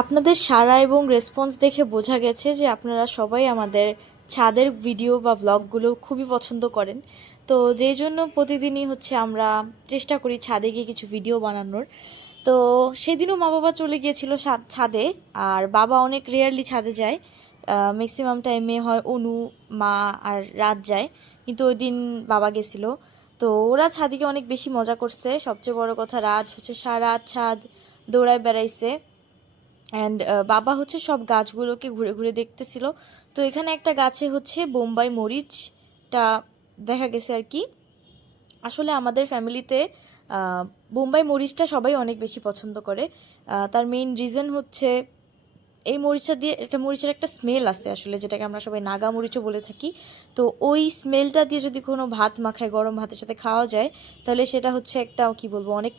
আপনাদের সারা এবং রেসপন্স দেখে বোঝা গেছে যে আপনারা সবাই আমাদের ছাদের ভিডিও বা ব্লগগুলো খুবই পছন্দ করেন। তো যেই জন্য প্রতিদিনই হচ্ছে আমরা চেষ্টা করি ছাদে গিয়ে কিছু ভিডিও বানানোর। তো সেদিনও মা বাবা চলে গিয়েছিল ছাদে আর বাবা অনেক রেয়ারলি ছাদে যায়। ম্যাক্সিমাম টাইমে হয় অনু, মা আর রাত যায়। কিন্তু ওই দিন বাবা গেছিল। তো ওরা ছাদে গিয়ে অনেক বেশি মজা করছে। সবচেয়ে বড় কথা রাজ হচ্ছে সারা ছাদ দৌড়ায় বেড়াইছে। অ্যান্ড বাবা হচ্ছে সব গাছগুলোকে ঘুরে ঘুরে দেখতেছিল। তো এখানে একটা গাছে হচ্ছে বোম্বাই মরিচটা দেখা গেছে আর কি। আসলে আমাদের ফ্যামিলিতে বোম্বাই মরিচটা সবাই অনেক বেশি পছন্দ করে। তার মেইন রিজন হচ্ছে এই মরিচটা দিয়ে, একটা মরিচের একটা স্মেল আছে আসলে, যেটাকে আমরা সবাই নাগা মরিচও বলে থাকি। তো ওই স্মেলটা দিয়ে যদি কোনো ভাত মাখায়, গরম ভাতের সাথে খাওয়া যায়, তাহলে সেটা হচ্ছে একটা, কি বলব, অনেক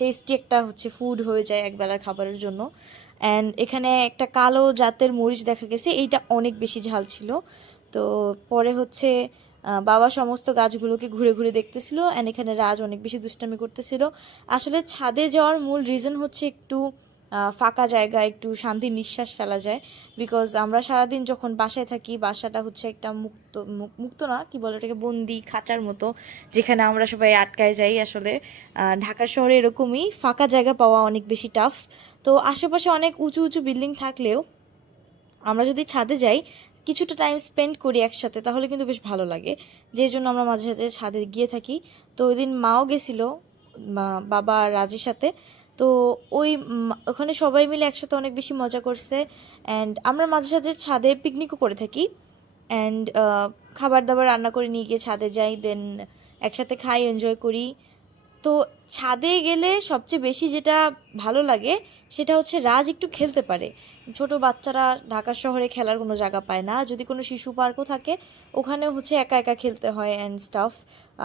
টেস্টি একটা হচ্ছে ফুড হয়ে যায় একবেলার খাবারের জন্য। অ্যান্ড এখানে একটা কালো জাতের মরিচ দেখা গেছে, এইটা অনেক বেশি ঝাল ছিল। তো পরে হচ্ছে বাবা সমস্ত গাছগুলোকে ঘুরে ঘুরে দেখতেছিল অ্যান্ড এখানে রাজ অনেক বেশি দুষ্টামি করতেছিল। আসলে ছাদে যাওয়ার মূল রিজন হচ্ছে একটু ফাঁকা জায়গা, একটু শান্তির নিঃশ্বাস ফেলা যায়। বিকজ আমরা সারাদিন যখন বাসায় থাকি, বাসাটা হচ্ছে একটা মুক্ত মুক- মুক্ত না, কি বলে এটাকে বন্দি খাঁচার মতো, যেখানে আমরা সবাই আটকায় যাই আসলে। ঢাকা শহরে এরকমই, ফাঁকা জায়গা পাওয়া অনেক বেশি টাফ তো আশেপাশে অনেক উঁচু উঁচু বিল্ডিং থাকলেও আমরা যদি ছাদে যাই, কিছুটা টাইম স্পেন্ড করি একসাথে, তাহলে কিন্তু বেশ ভালো লাগে। যে জন্য আমরা মাঝে মাঝে ছাদে গিয়ে থাকি। তো ওই দিন মাও গেছিল বাবা রাজের সাথে। তো ওই ওখানে সবাই মিলে একসাথে অনেক বেশি মজা করছে। অ্যান্ড আমরা মাঝে সাঝে ছাদে পিকনিকও করে থাকি। অ্যান্ড খাবার দাবার রান্না করে নিয়ে গিয়ে ছাদে যাই দেন একসাথে খাই এনজয় করি। তো ছাদে গেলে সবচেয়ে বেশি যেটা ভালো লাগে, সেটা হচ্ছে রাজ একটু খেলতে পারে। ছোট বাচ্চারা ঢাকা শহরে খেলার কোনো জায়গা পায় না। যদি কোনো শিশু পার্কও থাকে, ওখানে হচ্ছে একা একা খেলতে হয় অ্যান্ড স্টাফ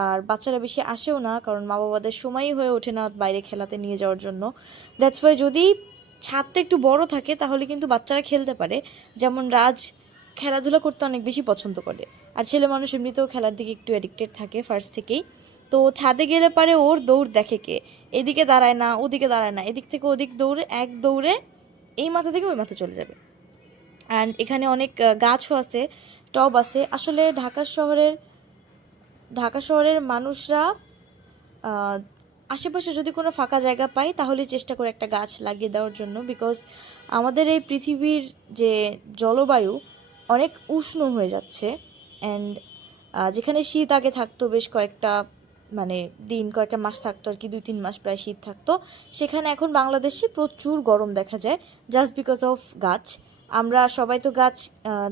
আর বাচ্চারা বেশি আসেও না, কারণ মা বাবাদের সময়ই হয়ে ওঠে না বাইরে খেলাতে নিয়ে যাওয়ার জন্য। দ্যাটস ওয়াই যদি ছাদটা একটু বড় থাকে, তাহলে কিন্তু বাচ্চারা খেলতে পারে। যেমন রাজ খেলাধুলা করতে অনেক বেশি পছন্দ করে। আর ছেলে মানুষ এমনিতেও খেলার দিকে একটু অ্যাডিক্টেড থাকে ফার্স্ট থেকেই। তো ছাদে গেলে পারে ওর দৌড় দেখে কে। এদিকে দাঁড়ায় না, ওদিকে দাঁড়ায় না। এদিক থেকে ওদিক দৌড়ে, এক দৌড়ে এই মাথা থেকে ওই মাথা চলে যাবে। অ্যান্ড এখানে অনেক গাছও আছে, টব আছে। আসলে ঢাকা শহরের ঢাকা শহরের মানুষরা আশেপাশে যদি কোনো ফাঁকা জায়গা পাই তাহলে চেষ্টা করে একটা গাছ লাগিয়ে দেওয়ার জন্য। বিকজ আমাদের এই পৃথিবীর যে জলবায়ু অনেক উষ্ণ হয়ে যাচ্ছে। অ্যান্ড যেখানে শীত আগে থাকতো বেশ কয়েকটা মানে দিন কয়েকটা মাস থাকতো আর কি, দুই তিন মাস প্রায় শীত থাকতো। সেখানে এখন বাংলাদেশে প্রচুর গরম দেখা যায় জাস্ট বিকজ অফ গাছ। আমরা সবাই তো গাছ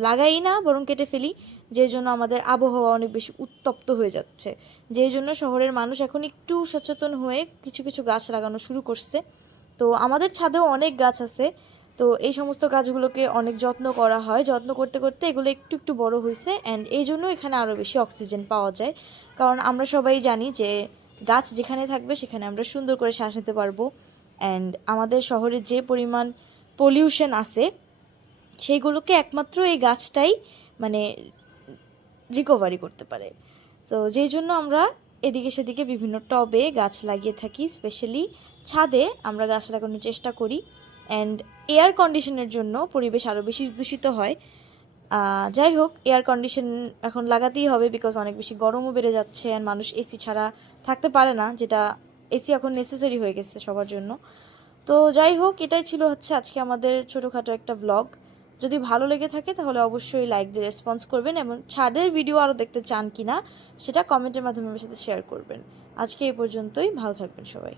লাগাই না, বরং কেটে ফেলি। যে জন্য আমাদের আবহাওয়া অনেক বেশি উত্তপ্ত হয়ে যাচ্ছে। যেই জন্য শহরের মানুষ এখন একটু সচেতন হয়ে কিছু কিছু গাছ লাগানো শুরু করছে। তো আমাদের ছাদেও অনেক গাছ আছে। তো এই সমস্ত গাছগুলোকে অনেক যত্ন করা হয়। যত্ন করতে করতে এগুলো একটু একটু বড় হয়েছে অ্যান্ড এই জন্য এখানে আরও বেশি অক্সিজেন পাওয়া যায়। কারণ আমরা সবাই জানি যে গাছ যেখানে থাকবে সেখানে আমরা সুন্দর করে শ্বাস নিতে পারব অ্যান্ড আমাদের শহরে যে পরিমাণ পলিউশন আছে সেইগুলোকে একমাত্র এই গাছটাই মানে রিকভারি করতে পারে। তো যেই জন্য আমরা এদিকে সেদিকে বিভিন্ন টবে গাছ লাগিয়ে থাকি স্পেশালি ছাদে আমরা গাছ লাগানোর চেষ্টা করি অ্যান্ড এয়ার কন্ডিশনের জন্য পরিবেশ আরও বেশি দূষিত হয়। যাই হোক, এয়ার কন্ডিশন এখন লাগাতেই হবে বিকজ অনেক বেশি গরমও বেড়ে যাচ্ছে অ্যান্ড মানুষ এসি ছাড়া থাকতে পারে না, যেটা এসি এখন নেসেসারি হয়ে গেছে সবার জন্য। তো যাই হোক, এটাই ছিল হচ্ছে আজকে আমাদের ছোটোখাটো একটা ব্লগ যদি ভালো লেগে থাকে তাহলে অবশ্যই লাইক দিয়ে রেসপন্স করবেন এবং ছাদের ভিডিও আরও দেখতে চান কি না সেটা কমেন্টের মাধ্যমে আমার সাথে শেয়ার করবেন। আজকে এই পর্যন্তই, ভালো থাকবেন সবাই।